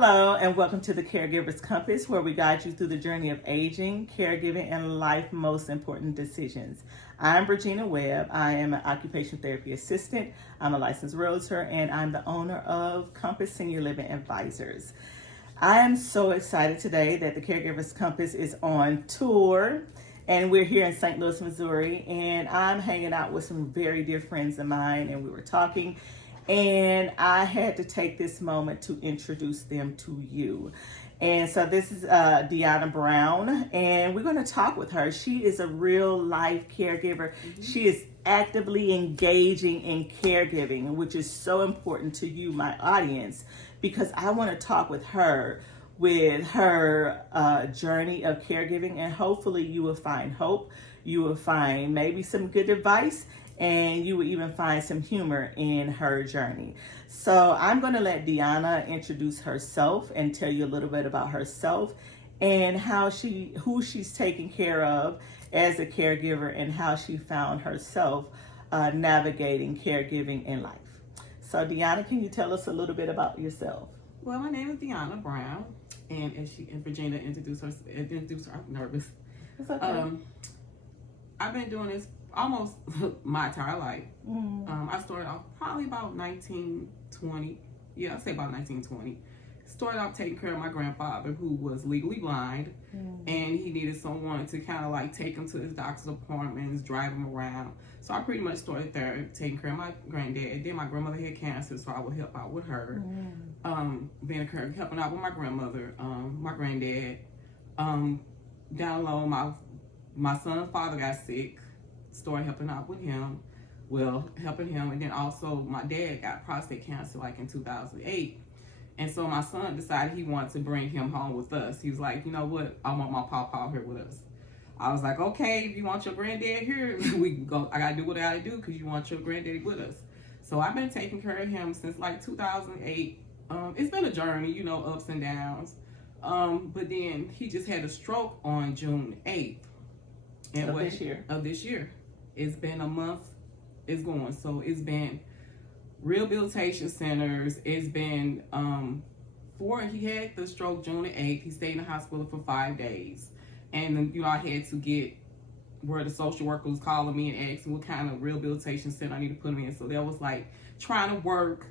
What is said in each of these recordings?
Hello, and welcome to the Caregiver's Compass, where we guide you through the journey of aging, caregiving, and life's most important decisions. I'm Regina Webb. I am an occupational therapy assistant. I'm a licensed realtor, and I'm the owner of Compass Senior Living Advisors. I am so excited today that the Caregiver's Compass is on tour, and we're here in St. Louis, Missouri, and I'm hanging out with some very dear friends of mine, and we were talking. And I had to take this moment to introduce them to you. And so this is Deonna Brown, and we're going to talk with her. She is a real life caregiver. She is actively engaging in caregiving, which is so important to you, my audience, because I want to talk with her journey of caregiving, and hopefully you will find hope. You will find maybe some good advice, and you will even find some humor in her journey. So I'm going to let Deonna introduce herself and tell you a little bit about herself and who she's taking care of as a caregiver and how she found herself navigating caregiving in life. So Deonna, can you tell us a little bit about yourself? Well, my name is Deonna Brown, and as Virginia introduced her, I'm nervous. It's okay. I've been doing this almost my entire life. I started off probably about 1920. Yeah, I'd say about 1920. Started off taking care of my grandfather, who was legally blind, and he needed someone to kind of like take him to his doctor's appointments, drive him around. So I pretty much started there taking care of my granddad. Then my grandmother had cancer, so I would help out with her. Being a caregiver, helping out with my grandmother, my granddad. Down low, my son's father got sick. Started helping out with him, and then also my dad got prostate cancer like in 2008, and so my son decided he wanted to bring him home with us. He was like, you know what, I want my papa here with us. I was like, okay, if you want your granddad here, we can go. I gotta do what I gotta do because you want your granddaddy with us. So I've been taking care of him since like 2008. It's been a journey, ups and downs, but then he just had a stroke on June 8th of this year. It's been a month. It's going. So it's been rehabilitation centers. It's been he had the stroke June 8th. He stayed in the hospital for 5 days. And then, I had to get where the social worker was calling me and asking what kind of rehabilitation center I need to put him in. So that was like trying to work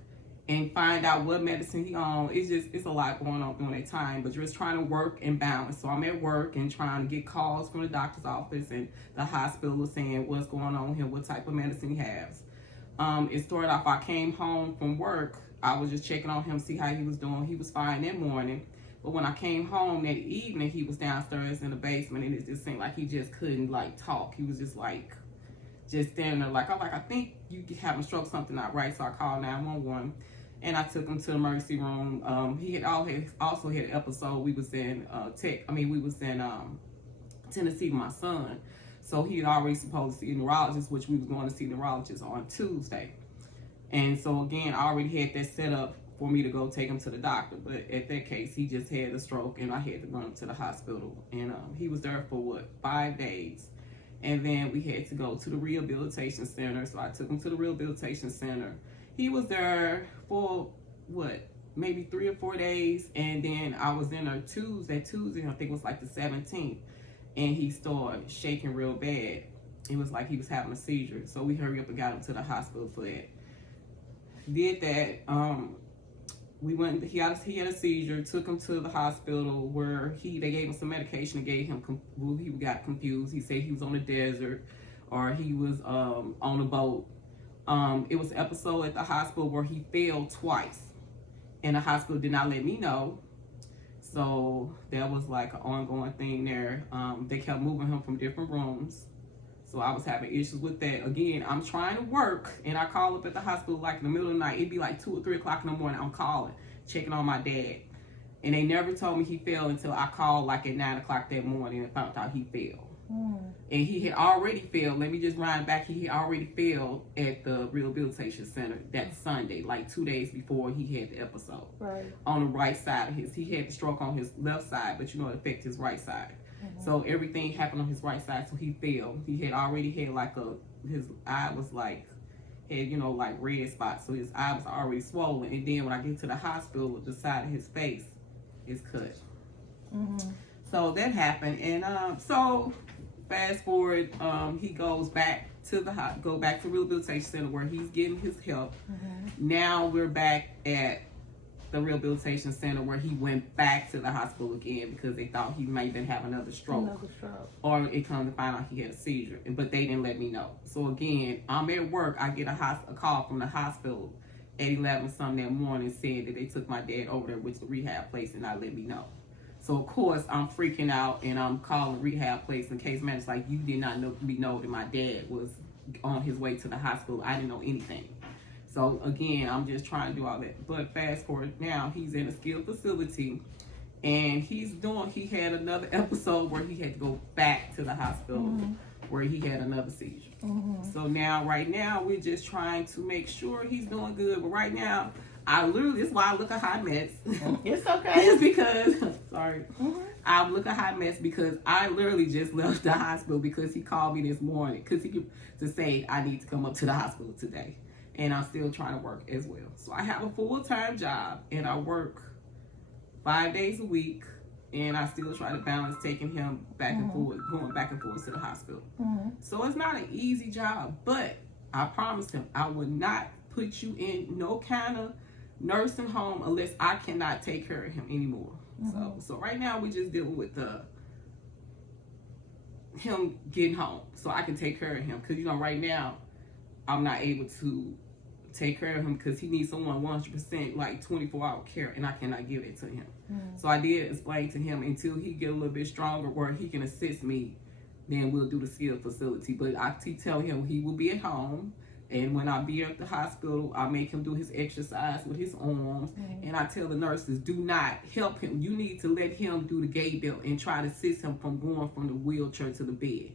and find out what medicine he on. It's a lot going on during that time, but just trying to work and balance. So I'm at work and trying to get calls from the doctor's office and the hospital saying what's going on with him, what type of medicine he has. It started off, I came home from work. I was just checking on him, see how he was doing. He was fine that morning. But when I came home that evening, he was downstairs in the basement, and it just seemed like he just couldn't talk. He was just standing there I think you having a stroke, something not right. So I called 911. And I took him to the emergency room. He had also had an episode. We was in Tennessee with my son. So he had already supposed to see a neurologist, which we was going to see a neurologist on Tuesday. And so again, I already had that set up for me to go take him to the doctor. But at that case, he just had a stroke, and I had to run him to the hospital. And he was there for 5 days. And then we had to go to the rehabilitation center. So I took him to the rehabilitation center. He was there for maybe 3 or 4 days, and then I was in there Tuesday, I think it was like the 17th, and he started shaking real bad. It was like he was having a seizure, so we hurried up and got him to the hospital for that. Did that. We went. He had a seizure. Took him to the hospital where they gave him some medication. Gave him. He got confused. He said he was on the desert, or he was on a boat. It was an episode at the hospital where he fell twice, and the hospital did not let me know. So that was like an ongoing thing there. They kept moving him from different rooms. So I was having issues with that. Again, I'm trying to work, and I call up at the hospital like in the middle of the night. It'd be like 2 or 3 o'clock in the morning. I'm calling, checking on my dad. And they never told me he fell until I called like at 9 o'clock that morning and found out he fell. And he had already failed. Let me just run back. He had already failed at the rehabilitation center that Sunday, like 2 days before he had the episode. Right. On the right side of he had the stroke on his left side, but it affected his right side. So everything happened on his right side, so he failed. He had already had his eye was had red spots, so his eye was already swollen. And then when I get to the hospital, the side of his face is cut. Mm-hmm. So that happened, and so fast forward, he goes back to go back to rehabilitation center where he's getting his help. Mm-hmm. Now we're back at the rehabilitation center where he went back to the hospital again because they thought he might have had another stroke. Or it come to find out he had a seizure, but they didn't let me know. So again, I'm at work. I get a call from the hospital at 11 something that morning saying that they took my dad over there with the rehab place and not let me know. So of course I'm freaking out and I'm calling rehab place and case manager's like, you did not know that my dad was on his way to the hospital. I didn't know anything. So again, I'm just trying to do all that. But fast forward now, he's in a skilled facility and he had another episode where he had to go back to the hospital mm-hmm. where he had another seizure. Mm-hmm. So right now, we're just trying to make sure he's doing good. But right now, this is why I look a hot mess. It's okay. It's because, sorry. Mm-hmm. I look a hot mess because I literally just left the hospital because he called me this morning to say I need to come up to the hospital today. And I'm still trying to work as well. So I have a full-time job and I work 5 days a week. And I still try to balance taking him back mm-hmm. and forth, going back and forth to the hospital. Mm-hmm. So it's not an easy job, but I promised him I would not put you in no kind of nursing home unless I cannot take care of him anymore. Mm-hmm. So right now we're just dealing with him getting home so I can take care of him. Because, right now I'm not able to take care of him because he needs someone 100% like 24-hour care and I cannot give it to him. Mm-hmm. So I did explain to him until he get a little bit stronger where he can assist me, then we'll do the skilled facility. But I tell him he will be at home, and when I be at the hospital, I make him do his exercise with his arms, mm-hmm. and I tell the nurses, do not help him. You need to let him do the gait belt and try to assist him from going from the wheelchair to the bed.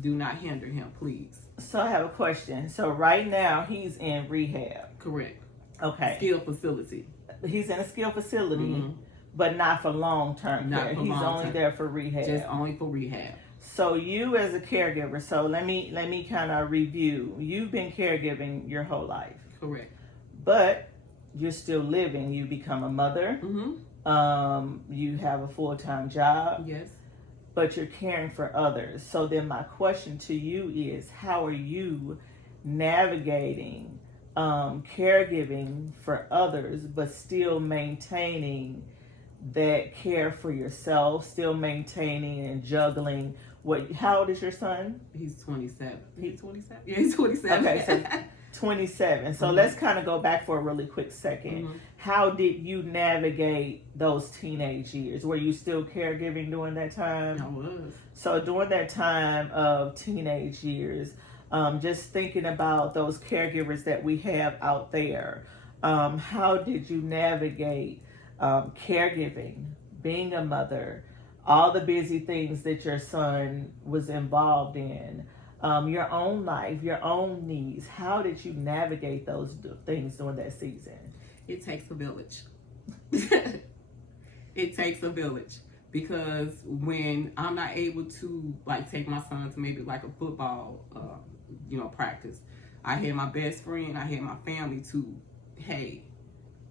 Do not hinder him, please. So I have a question. So right now he's in rehab. Correct. Okay. Skilled facility. He's in a skilled facility, mm-hmm. but not for long-term care. He's only there for rehab. Just only for rehab. So you as a caregiver, so let me kind of review. You've been caregiving your whole life. Correct. But you're still living. You become a mother. Mm-hmm. You have a full-time job. Yes. But you're caring for others. So then my question to you is, how are you navigating caregiving for others, but still maintaining that care for yourself, still maintaining and juggling how old is your son? He's 27. He's 27? Yeah, he's 27. Okay, so 27. So mm-hmm. let's kind of go back for a really quick second. Mm-hmm. How did you navigate those teenage years? Were you still caregiving during that time? I was. So during that time of teenage years, just thinking about those caregivers that we have out there, how did you navigate caregiving, being a mother, all the busy things that your son was involved in, your own life, your own needs? How did you navigate those things during that season? It takes a village. It takes a village because when I'm not able to take my son to maybe like a football, practice, I had my best friend, I had my family to, hey,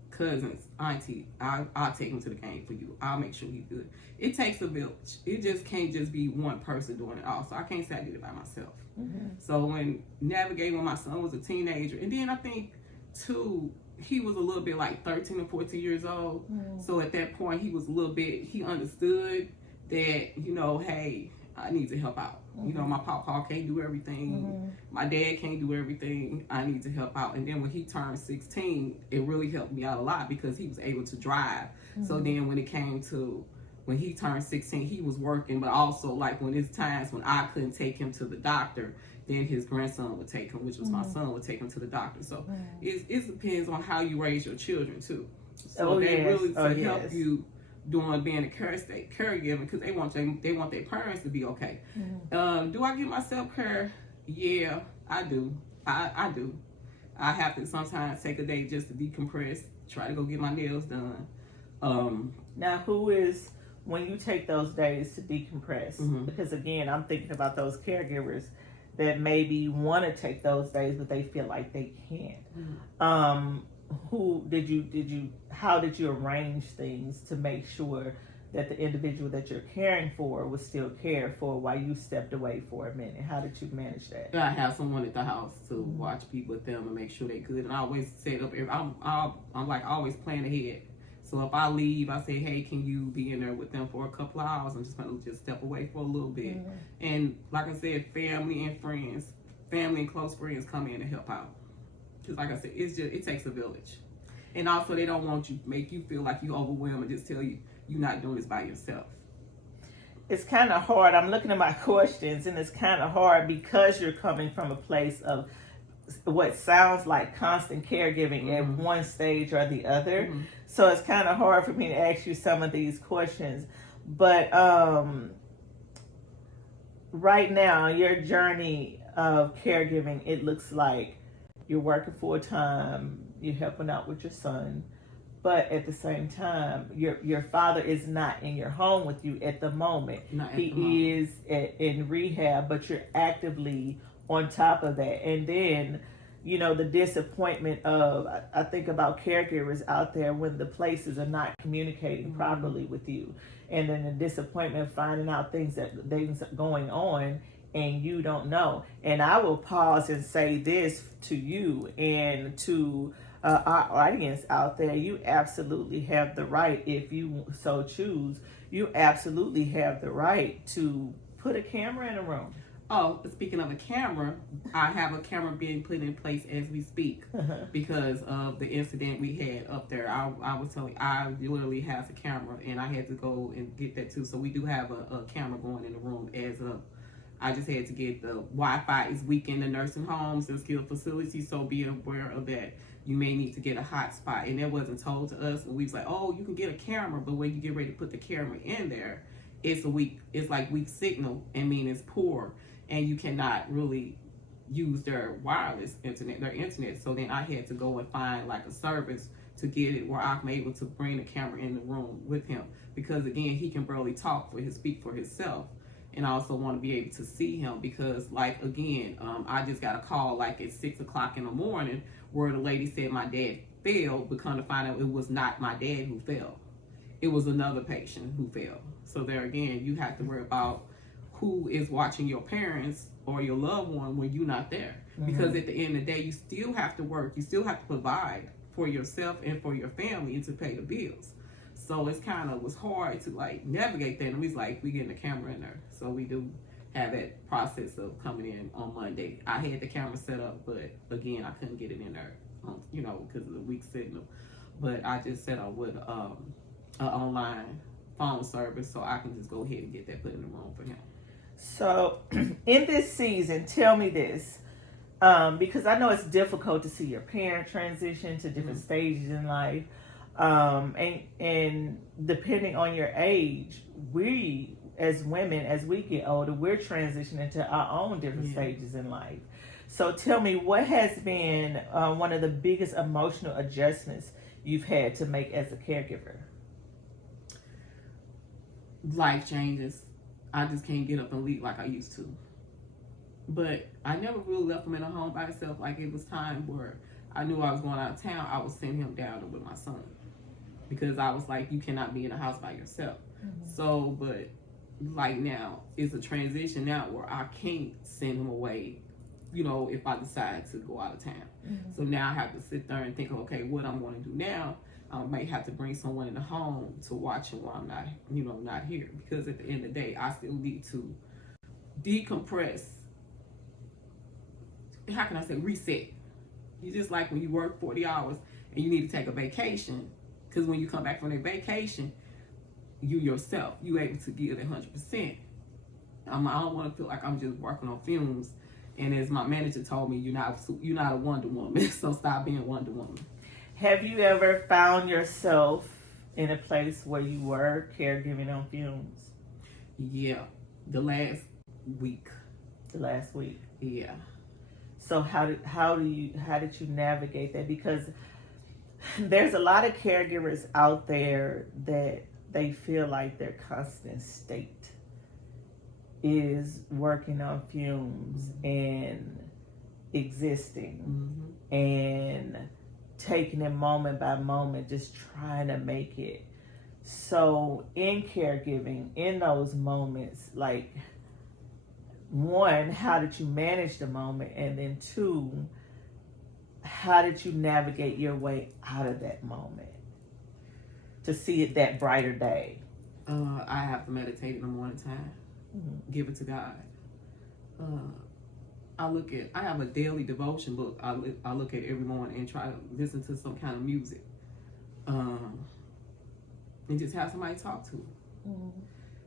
cousins, auntie, I'll take him to the game for you. I'll make sure he's good. It takes a village. It just can't just be one person doing it all. So I can't say I did it by myself. Mm-hmm. So when navigating when my son was a teenager, and then I think too, he was a little bit like 13 or 14 years old. Mm-hmm. So at that point, he understood that, hey, I need to help out. Mm-hmm. My papa can't do everything. Mm-hmm. My dad can't do everything. I need to help out. And then when he turned 16, it really helped me out a lot because he was able to drive. Mm-hmm. So then when he turned 16, he was working, but also when it's times when I couldn't take him to the doctor, then his grandson would take him, which was mm-hmm. my son, would take him to the doctor. So mm-hmm. it depends on how you raise your children too. So really help you doing being a caregiver because they want their parents to be okay. Mm-hmm. Do I give myself care? Yeah, I do. I do. I have to sometimes take a day just to decompress, try to go get my nails done. Now, when you take those days to decompress, mm-hmm. because again, I'm thinking about those caregivers that maybe want to take those days, but they feel like they can't. Mm-hmm. how did you arrange things to make sure that the individual that you're caring for was still cared for while you stepped away for a minute? How did you manage that? I have someone at the house to watch people with them and make sure they're good. And I always set up, I'm like always plan ahead. So if I leave, I say, hey, can you be in there with them for a couple of hours? I'm just going to just step away for a little bit. And like I said, family and close friends come in to help out. Because like I said, it takes a village. And also they don't want you, make you feel like you overwhelmed and just tell you you're not doing this by yourself. It's kind of hard. I'm looking at my questions, and it's kind of hard because you're coming from a place of what sounds like constant caregiving at one stage or the other. So it's kind of hard for me to ask you some of these questions. But right now, your journey of caregiving, it looks like you're working full time, you're helping out with your son, but at the same time, your father is not in your home with you at the moment. He is in rehab, but you're actively on top of that. And then, you know, the disappointment of, I think about caregivers out there when the places are not communicating properly with you. And then the disappointment of finding out things are going on and you don't know. And I will pause and say this to you and to our audience out there. You absolutely have the right, if you so choose, you absolutely have the right to put a camera in a room. Oh, speaking of a camera, I have a camera being put in place as we speak because of the incident we had up there. I was telling you, I literally have a camera and I had to go and get that too. So we do have a camera going in the room I just had to get the Wi-Fi is weak in the nursing homes and skilled facilities, so be aware of that. You may need to get a hotspot, and that wasn't told to us. And we was like, oh, you can get a camera, but when you get ready to put the camera in there, it's like weak signal, and mean it's poor, and you cannot really use their wireless internet, So then I had to go and find like a service to get it where I'm able to bring the camera in the room with him, because again, he can barely speak for himself. And I also want to be able to see him because, like, again, I just got a call like at 6 o'clock in the morning where the lady said my dad fell, but come to find out it was not my dad who fell. It was another patient who fell. So there again, you have to worry about who is watching your parents or your loved one when you're not there. Because at the end of the day, you still have to work. You still have to provide for yourself and for your family and to pay the bills. So it's was hard to like navigate that. And we was like, we getting the camera in there. So we do have that process of coming in on Monday. I had the camera set up, but again, I couldn't get it in there, because of the weak signal. But I just set up with an online phone service so I can just go ahead and get that put in the room for him. So in this season, tell me this, because I know it's difficult to see your parent transition to different stages in life. And depending on your age, we as women, as we get older, we're transitioning to our own different stages in life. So tell me, what has been one of the biggest emotional adjustments you've had to make as a caregiver? Life changes. I just can't get up and leave like I used to. But I never really left him in a home by himself. Like it was time where I knew I was going out of town, I would send him down with my son. Because I was like, you cannot be in a house by yourself. So, but like now, it's a transition now where I can't send him away, if I decide to go out of town. So now I have to sit there and think, okay, what I'm going to do now, I might have to bring someone in the home to watch him while I'm not here. Because at the end of the day, I still need to decompress. How can I say reset? You just like when you work 40 hours and you need to take a vacation. Because when you come back from a vacation, you yourself, you able to give 100%. I don't want to feel like I'm just working on fumes. And as my manager told me, you're not a Wonder Woman, so stop being Wonder Woman. Have you ever found yourself in a place where you were caregiving on fumes? Yeah, the last week. Yeah. So how did you navigate that? Because there's a lot of caregivers out there that they feel like their constant state is working on fumes and existing and taking it moment by moment, just trying to make it. So in caregiving, in those moments, like, one, how did you manage the moment? And then two, how did you navigate your way out of that moment to see it that brighter day? I have to meditate in the morning time. Mm-hmm. Give it to God. I have a daily devotion book. I look at every morning and try to listen to some kind of music. And just have somebody to talk to.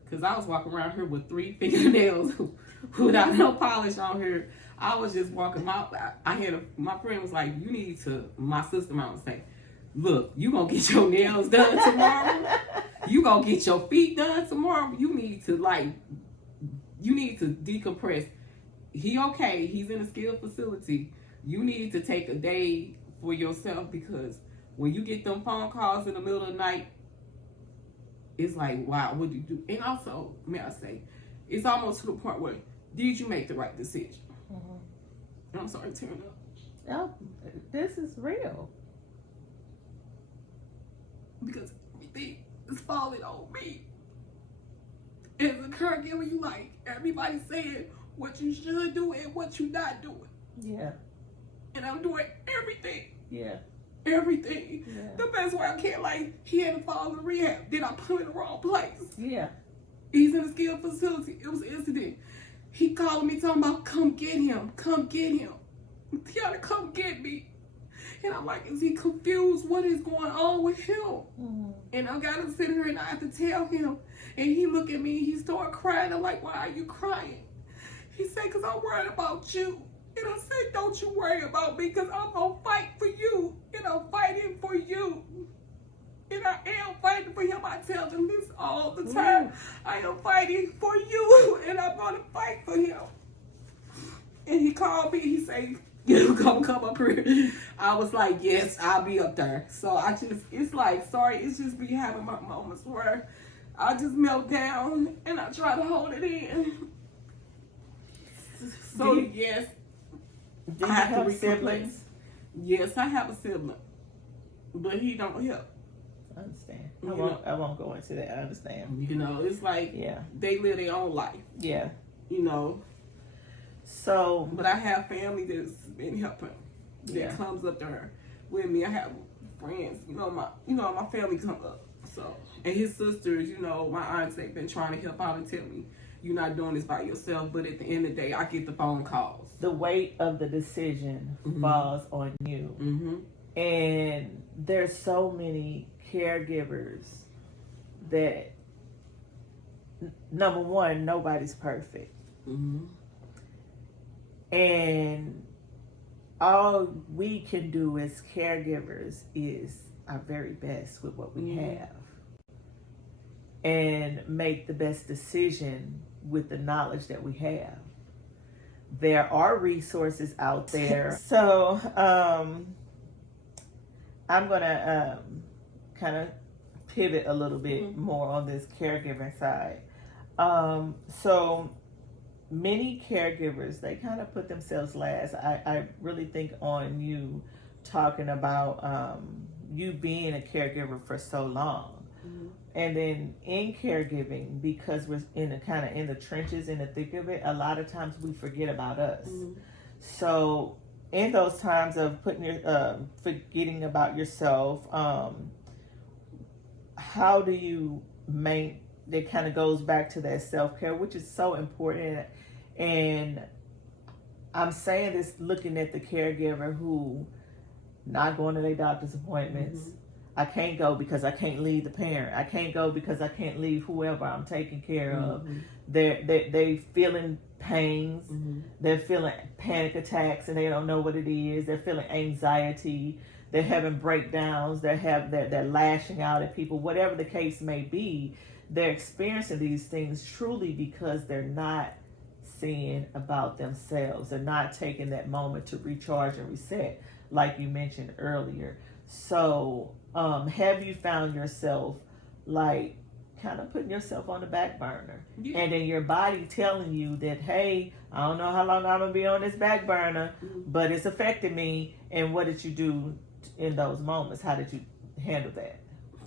Because I was walking around here with 3 fingernails without no polish on here. I was just walking my friend was like, you need to, my sister mom was saying, look, you gonna get your nails done tomorrow. You gonna get your feet done tomorrow. You need to decompress. He okay, he's in a skilled facility. You need to take a day for yourself, because when you get them phone calls in the middle of the night, it's like, wow, what do you do? And also, may I say, it's almost to the point where, did you make the right decision? And I'm sorry to turn up. Oh, this is real. Because everything is falling on me. As a caregiver, you like, everybody's saying what you should do and what you not doing. Yeah. And I'm doing everything. Yeah. Everything. Yeah. The best way I can. Like, he had to fall in rehab. Then I put him in the wrong place. Yeah. He's in a skilled facility. It was an incident. He calling me talking about, come get him. Come get him. He ought to come get me. And I'm like, is he confused? What is going on with him? Mm-hmm. And I got to sit here and I have to tell him. And he look at me, he started crying. I'm like, why are you crying? He said, because I'm worried about you. And I said, don't you worry about me, because I'm going to fight for you. And I'm fighting for you. And I am fighting for him. I tell him this all the time. I am fighting for you. And I'm going to fight for him. And he called me. He said, you gonna come up here? I was like, yes, I'll be up there. So it's like, sorry, it's just be having my moments where I just melt down and I try to hold it in. So yes, Do you have siblings? Yes, I have a sibling, but he don't help. I understand. I won't go into that. I understand. You know, it's like, they live their own life. Yeah. You know. So, but I have family that's been helping. That comes up there with me. I have friends. My family come up. So, and his sisters, my aunts, they've been trying to help out and tell me, you're not doing this by yourself. But at the end of the day, I get the phone calls. The weight of the decision falls on you. Mm-hmm. And there's so many caregivers that, number one, nobody's perfect. Mm-hmm. And all we can do as caregivers is our very best with what we have and make the best decision with the knowledge that we have. There are resources out there. So I'm going to kind of pivot a little bit more on this caregiving side. So many caregivers, they kind of put themselves last. I really think on you talking about you being a caregiver for so long. Mm-hmm. And then in caregiving, because we're in the trenches, in the thick of it, a lot of times we forget about us. Mm-hmm. So in those times of forgetting about yourself, how do you that kind of goes back to that self-care, which is so important. And I'm saying this looking at the caregiver who not going to their doctor's appointments. Mm-hmm. I can't go because I can't leave the parent. I can't go because I can't leave whoever I'm taking care of. They feeling pains. Mm-hmm. They're feeling panic attacks and they don't know what it is. They're feeling anxiety. They're having breakdowns. They're lashing out at people. Whatever the case may be, they're experiencing these things truly because they're not seeing about themselves. They're not taking that moment to recharge and reset, like you mentioned earlier. So, have you found yourself like kind of putting yourself on the back burner? Yeah. And then your body telling you that, hey, I don't know how long I'm going to be on this back burner, but it's affecting me. And what did you do in those moments? How did you handle that?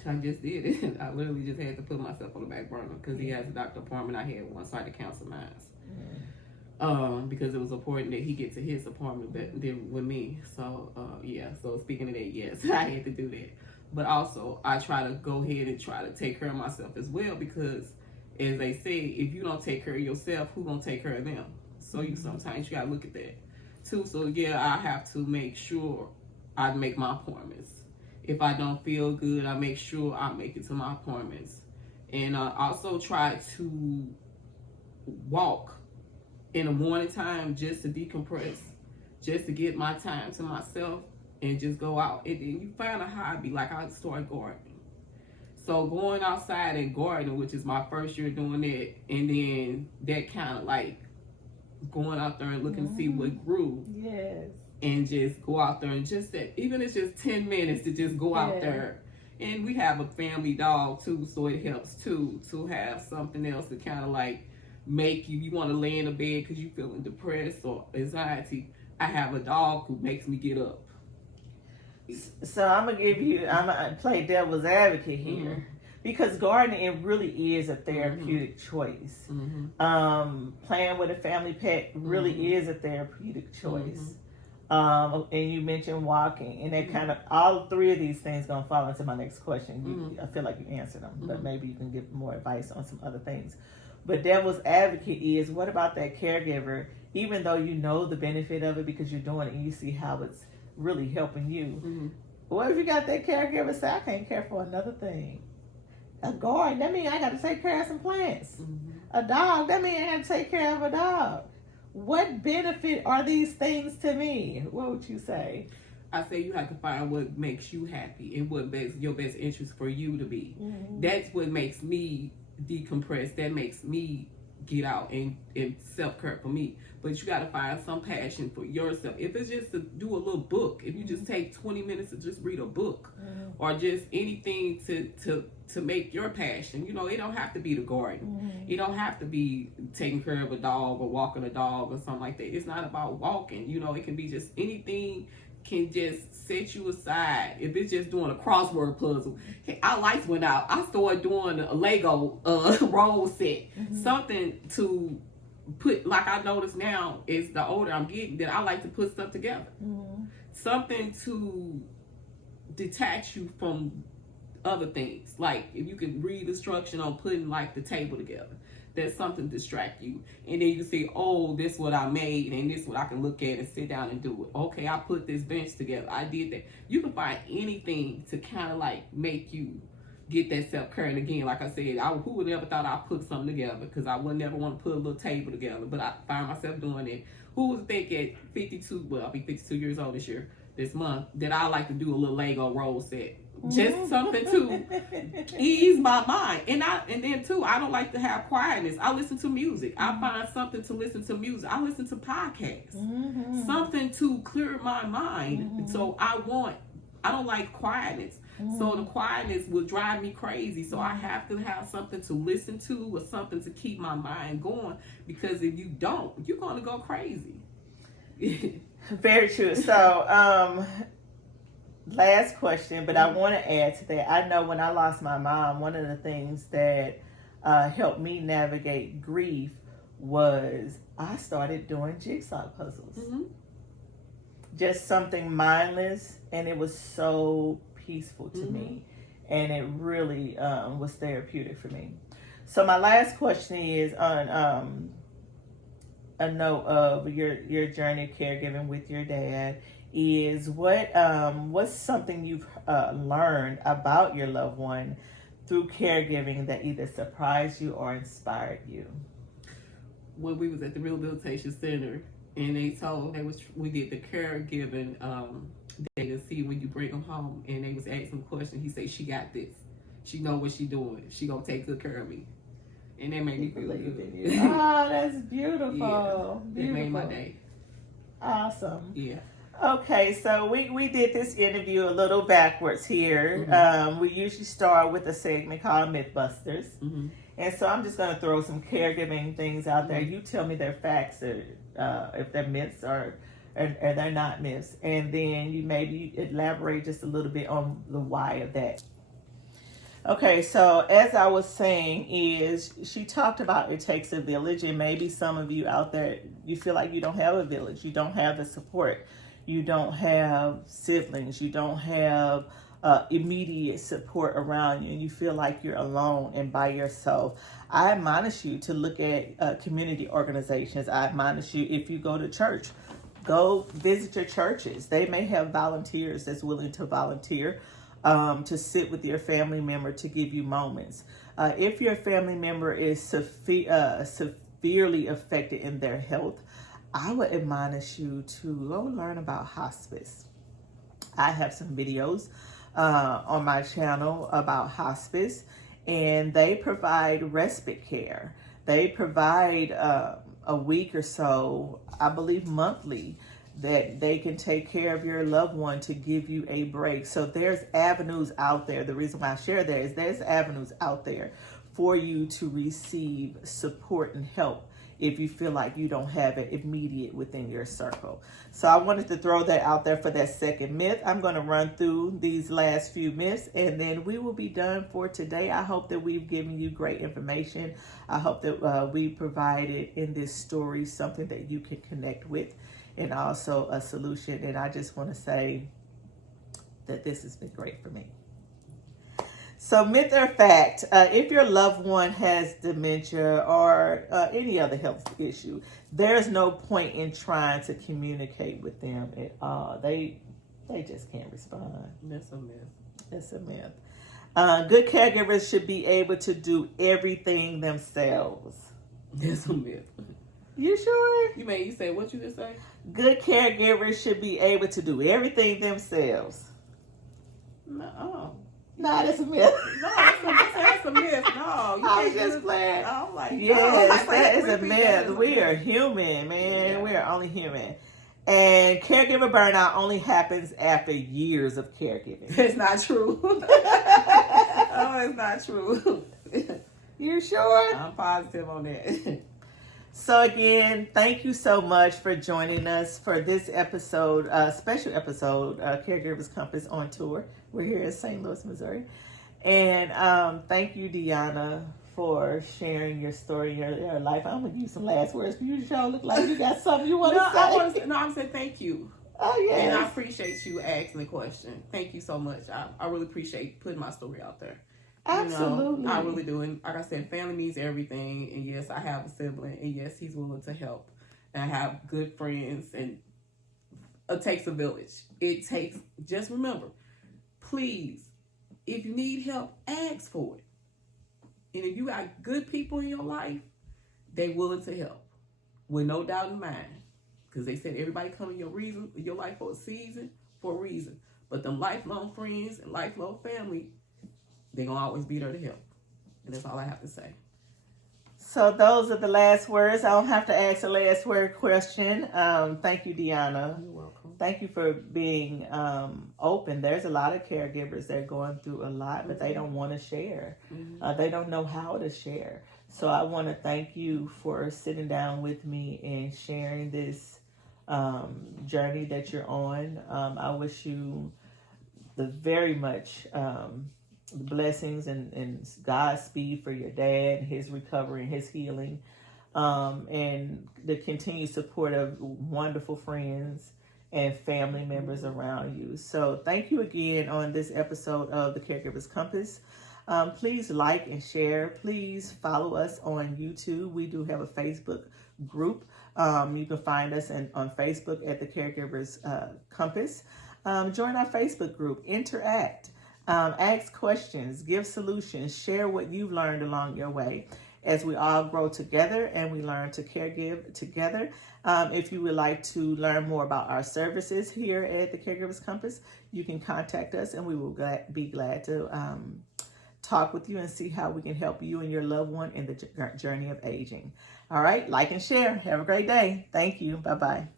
I just did it. I literally just had to put myself on the back burner because he has a doctor appointment. I had one, so I had to cancel mine. Because it was important that he get to his appointment than with me. So so speaking of that, yes, I had to do that. But also I try to go ahead and try to take care of myself as well, because as they say, if you don't take care of yourself, who gonna take care of them? So sometimes you gotta look at that too. So I have to make sure I make my appointments. If I don't feel good, I make sure I make it to my appointments. And also try to walk in the morning time just to decompress, just to get my time to myself and just go out. And then you find a hobby, like I started gardening. So going outside and gardening, which is my first year doing that, and then that kind of like going out there and looking to see what grew. Yes. And just go out there and just that, even if it's just 10 minutes to just go out there. And we have a family dog too, so it helps too to have something else to kind of like make you want to lay in the bed because you feeling depressed or anxiety. I have a dog who makes me get up. So I'm gonna play devil's advocate here, because gardening, it really is a therapeutic choice. Playing with a family pet really is a therapeutic choice. And you mentioned walking, and that kind of, all three of these things gonna fall into my next question. I feel like you answered them, but maybe you can give more advice on some other things. But devil's advocate is, what about that caregiver? Even though you know the benefit of it because you're doing it and you see how it's really helping you. What if you got that caregiver say, I can't care for another thing? A garden, that means I got to take care of some plants. A dog, that means I got to take care of a dog. What benefit are these things to me? What would you say? I say you have to find what makes you happy and what your best interest for you to be. That's what makes me decompress. That makes me get out and self-care for me. But you got to find some passion for yourself. If it's just to do a little book, if you just take 20 minutes to just read a book, or just anything to make your passion, it don't have to be the garden. It don't have to be taking care of a dog or walking a dog or something like that. It's not about walking. It can be just anything can just set you aside. If it's just doing a crossword puzzle, our lights went out. I started doing a Lego roll set. Something to put, like I notice now is the older I'm getting, that I like to put stuff together. Something to detach you from other things. Like if you can read instruction on putting like the table together, that's something to distract you. And then you say, oh, this is what I made, and this is what I can look at and sit down and do it. Okay, I put this bench together. I did that. You can find anything to kind of like make you get that self-care. And again, like I said, who would ever thought I'd put something together? Because I would never want to put a little table together, but I find myself doing it. Who would think at 52, well, I'll be 52 years old this month, that I like to do a little Lego roll set. Just something to ease my mind. And then too, I don't like to have quietness. I listen to music. I find something to listen to music. I listen to podcasts. Something to clear my mind. So I don't like quietness. So the quietness will drive me crazy. So I have to have something to listen to or something to keep my mind going. Because if you don't, you're going to go crazy. Very true. So, last question, but I want to add to that. I know when I lost my mom, one of the things that helped me navigate grief was I started doing jigsaw puzzles. Just something mindless, and it was so peaceful to me, and it really was therapeutic for me. So my last question is on a note of your journey of caregiving with your dad. Is what's something you've learned about your loved one through caregiving that either surprised you or inspired you? When we was at the rehabilitation center, and we did the caregiving day to see when you bring them home, and they was asking questions. He said, "She got this. She know what she doing. She gonna take good care of me," and that made me feel good. Oh, that's beautiful. Beautiful. It made my day. Awesome. Yeah. Okay, so we did this interview a little backwards here. We usually start with a segment called Mythbusters. And so I'm just going to throw some caregiving things out there. You tell me they're facts or if they're myths or or they're not myths? And then you maybe elaborate just a little bit on the why of that. Okay, so as I was saying, is she talked about it takes a village, and maybe some of you out there, you feel like you don't have a village, you don't have the support, you don't have siblings, you don't have immediate support around you, and you feel like you're alone and by yourself. I admonish you to look at community organizations. I admonish you, if you go to church, go visit your churches. They may have volunteers that's willing to volunteer to sit with your family member to give you moments. If your family member is severely affected in their health, I would admonish you to go learn about hospice. I have some videos on my channel about hospice, and they provide respite care. They provide a week or so, I believe monthly, that they can take care of your loved one to give you a break. So there's avenues out there. The reason why I share that is there's avenues out there for you to receive support and help if you feel like you don't have it immediate within your circle. So I wanted to throw that out there for that second myth. I'm going to run through these last few myths, and then we will be done for today. I hope that we've given you great information. I hope that we provided in this story something that you can connect with, and also a solution. And I just want to say that this has been great for me. So myth or fact, if your loved one has dementia or any other health issue, there's no point in trying to communicate with them at all. They just can't respond. That's a myth. That's a myth. Good caregivers should be able to do everything themselves. That's a myth. You sure? You say what you just say? Good caregivers should be able to do everything themselves. No. Nah, that's a myth. No, that's a myth. No, you I was can't just playing. I'm like, yes, no, that is a myth. We are human, man. Yeah. We are only human. And caregiver burnout only happens after years of caregiving. It's not true. Oh, it's not true. You sure? I'm positive on that. So again, thank you so much for joining us for this episode, special episode, Caregivers Compass on Tour. We're here in St. Louis, Missouri. And thank you, Deonna, for sharing your story, your life. I'm going to give you some last words. You sure look like you got something you want to say. I'm saying thank you. Oh, yeah. And I appreciate you asking the question. Thank you so much. I really appreciate putting my story out there. Absolutely. I really do. And like I said, family means everything. And yes, I have a sibling. And yes, he's willing to help. And I have good friends. And it takes a village. Just remember, please, if you need help, ask for it. And if you got good people in your life, they're willing to help. With no doubt in mind. Because they said everybody come in your life for a reason. But them lifelong friends and lifelong family, they're going to always be there to help. And that's all I have to say. So those are the last words. I don't have to ask a last word question. Thank you, Deonna. You're welcome. Thank you for being open. There's a lot of caregivers that are going through a lot, but they don't want to share. Mm-hmm. They don't know how to share. So I want to thank you for sitting down with me and sharing this journey that you're on. I wish you the very much blessings and Godspeed for your dad, his recovery and his healing, and the continued support of wonderful friends and family members around you. So thank you again on this episode of the Caregivers Compass. Please like and share. Please follow us on YouTube. We do have a Facebook group. You can find us on Facebook at the Caregivers Compass. Join our Facebook group. Interact. Ask questions, give solutions, share what you've learned along your way as we all grow together and we learn to caregive together. If you would like to learn more about our services here at the Caregivers Compass, you can contact us and we will be glad to talk with you and see how we can help you and your loved one in the journey of aging. All right, like and share. Have a great day. Thank you. Bye-bye.